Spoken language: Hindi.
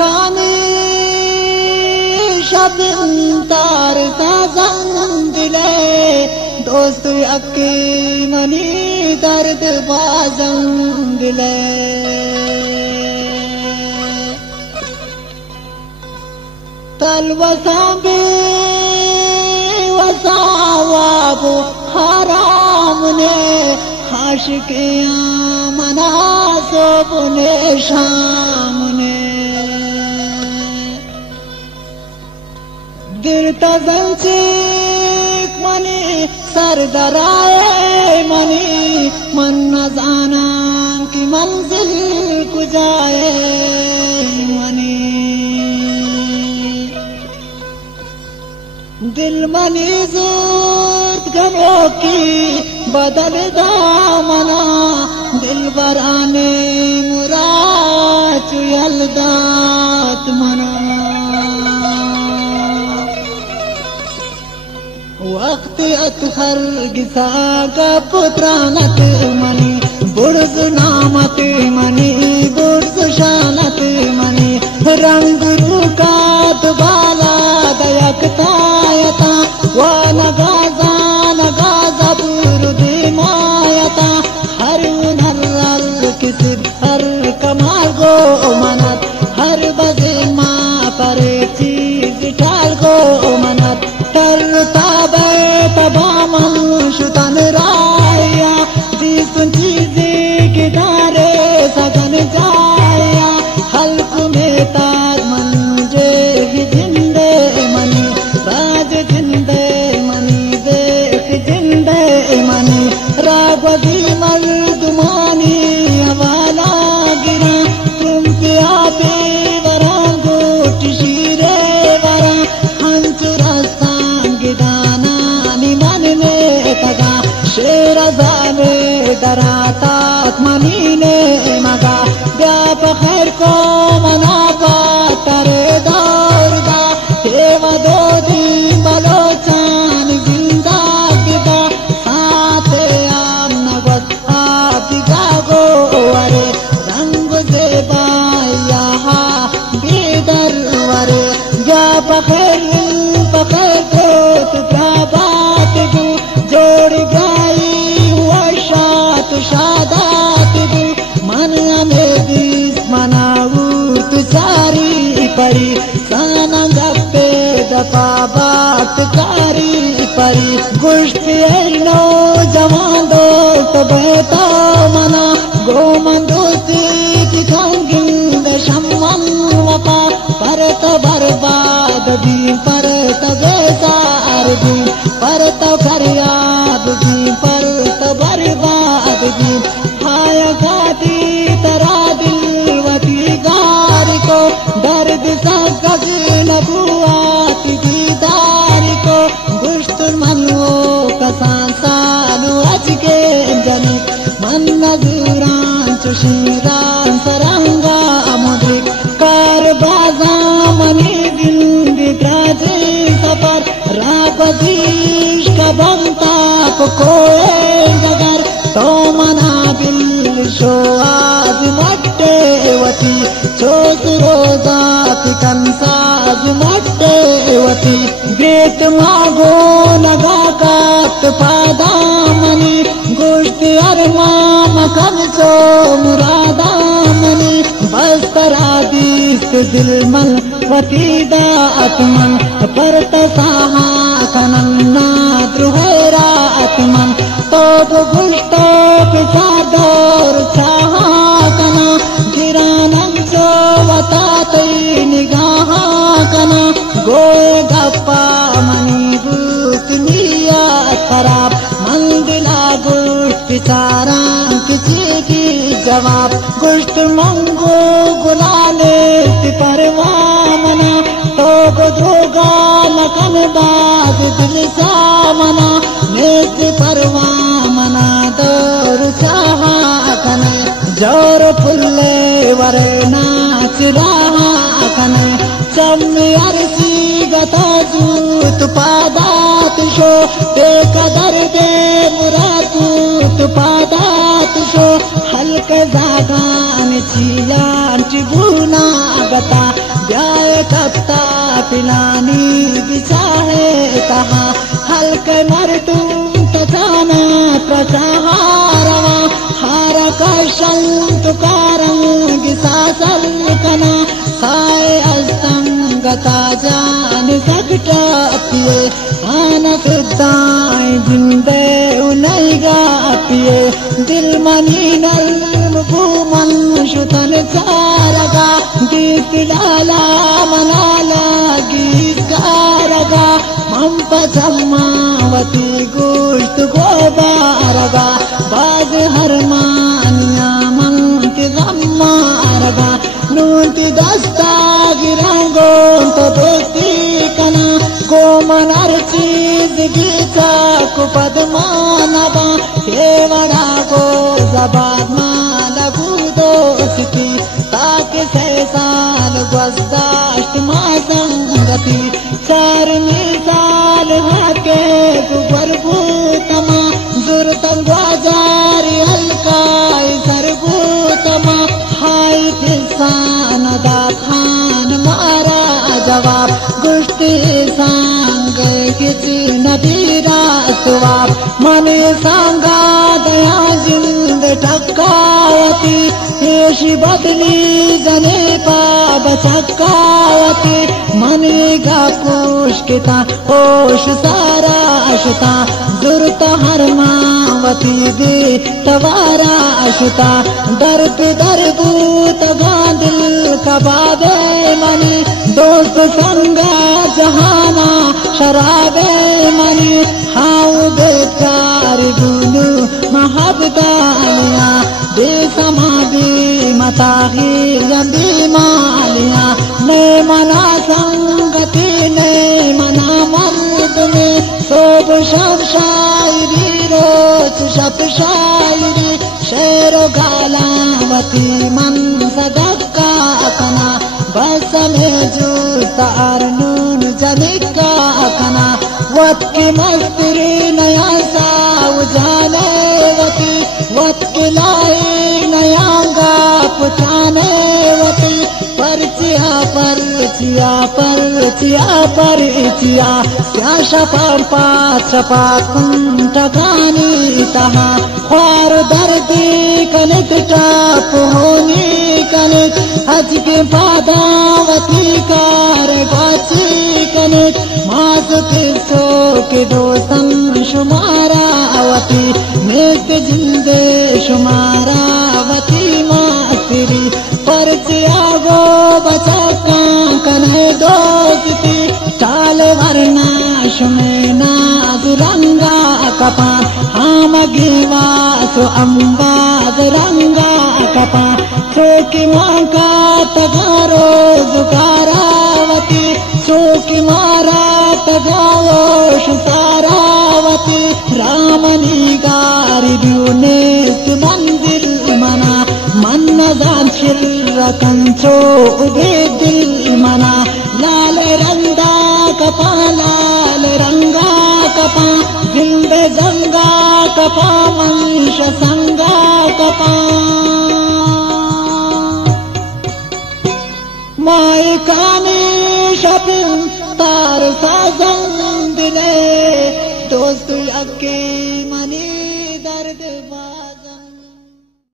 कामी शबिन तार साजन दिले दोस्त अक्की मनी दर्द बाजन दिले तल वसाबे वसावाबो हराम ने आशिकियां मनासब ने शाम ने दिल तजंचिक मनी सरदराए मनी मन न जाना की मंजिल कुजाए मनी दिल मनी ज़ूत गमों की बदल दामना दिल बराने मुराद यलदात मना वक्त अतहर गिसागा पुत्रानत मनी बुर्ज नामत मनी बुर्ज शानत मनी रंग रुकात बाला दयकतायता वाला गाजा नगाजा बुरुदी मायता हर नर्रल किसिर हर कमाल गो मनत हर बजे माँ पर चीज ठाल गो मनत तर ताबे तबामन शुतन राया जीतन चीज़े के दारे सगन जाया हल्क में ताज मंजे ही जिंदे मनी राज जिंदे मनी देख जिंदे मनी रागवदी मर्दमानी हवाला गिरा तुम पिया पे वरांगो टिशीरे वरा हंसुरस्ता गिदाना निमन ने तगा शेर जाने डराता मनी ने मगा व्याप खैर को मनापा तरे दौरदा हेवा दो दी बलोचान जिंदा दिदा साथे आम नगत आदिगा गो अरे रंग से बाया बेदर वरे व्याप खैर बात दू जोड़ गाई वर्षात शादात दू मन में बीस मनाऊ तु सारी परी साना गप्पे दफा बात कारी परी गुश्त नो जवान दोस्त बेता मना गोमन दोस्ती की खाऊंगी शम्मन वफा परत बर्बाद दी परत बेजार दी परत फरियाद दी परत बर्बाद दी हाय गाती तरा दिलवती गार को दर्द सा गज नबुआत दीदार को गुश्त मनो कसान सानु अज के जनी मन नजरान चुशीरान सरंगा मुद्रिक कार बाजा मनी दिन बित्राजे सफर राबदीश का बनता कोए जगर तो मना बिल शो आज मट्टे वती चोस रोजात कंसाज मट्टे वती बेत मागो लगा कात पादा मनी गोश्त अरमा मखन चो मुरादा मनी बस्तरा दीस्त दिल मल वतीदा आत्मन परत साहा कनन्ना द्रुहेरा आत्मन तो गुश्तो पिछा दौर चाहा कना गिरानन जो वता तई निगाह कना गोए गप्पा मनी भूत निया खराब मंदिला गुश्त पिचारा किसी की जवाब गुश्त मंगो गुलाले परवा मना तो धोगा लखन बाग दिल सा मना नेत परवा मना दौर चाहा कने जोर फुल्ले वरे नाच रहा कने चम्मी अरसी गता जूत पादात शो बेकदर दे मुराद पादात शो हल हल्के जागान चियान चिबुना गता ब्याय कत्ता पिलानी बिचाहे कहा हल्के मरतुम तथाना प्रचाहारवा हार कशल तुकारंग सासल कना साए अस्तम गता जान सकता पिए आन सुदाई जिंदे उनैगा पिए दिल मनी नल्म भूमन शुतन सारगा गीत लाला मनाला गीत कारगा मंप सम्मावती गोश्त गोबारगा बाज हरमानिया मंत गम्मारगा नूंती दस्ता गिरंगो तो दोस्ती कना गोमन हर चीज गीता को पदमानबा केवड़ा को जबान लगू दोस्ती ताकि सैसाल गस्दाश्त मासंगती चार मिसाल हाके गुबरबूतमा जुरतम बाजारी हल्काई सरबूतमा हाय किसान दा खान मारा जवाब गुश्ती सांग किसी नबीरा सुवाब मन सांगा दया जिंद टक्कावती येशी बदली जने पाब चक्कावती मनेगा पुष्किता ओश सारा अशुता दुर्त हरमावती दे तवारा अशुता दर्द दरबूत गादिल कबाबे मनी दोस्त संगा जहाना शराबे मनी हाउ बेकार गुनु महबदालिया बेसमागी मताही जंदी मालिया ने मना संगति ने मना मर्द में सोब शब शायरी रोज शब शायरी शेरो गालावती मन सदक्का कना बस में जूता अरनून जनिका कना वत की मस्तरी नया साव जाने वती वत की लाई नयांगा पुठाने वती परचिया परचिया परचिया परचिया क्या शपर पात शपात कुंठकानी तहा ख्वार दर्दी कनित टाप होनी कनित हज के पादावती कार गाची कनित मास किसो के दोस्तन शुमारावती नेक जिंदे शुमारावती मास्त्री परचिया गो बचका कन्हे दोस्ती चाल वरना शुमेना दुरंगा कपान हम गिवासो अम्बाद रंगा कपान चोकी माँ का तगारो जुकारावती चोकी मारा तगाओश सारावती रामनी गारी ब्यूनेस मंदिर मना मन जान शिर कंचो उबे दिल मना लाल रंगा कपा लाल रंगा कपा जिंदे जंगा कपा वंश संगा कपा माय काने शपिन तार साजन दिले दोस्त यके मनी दर्द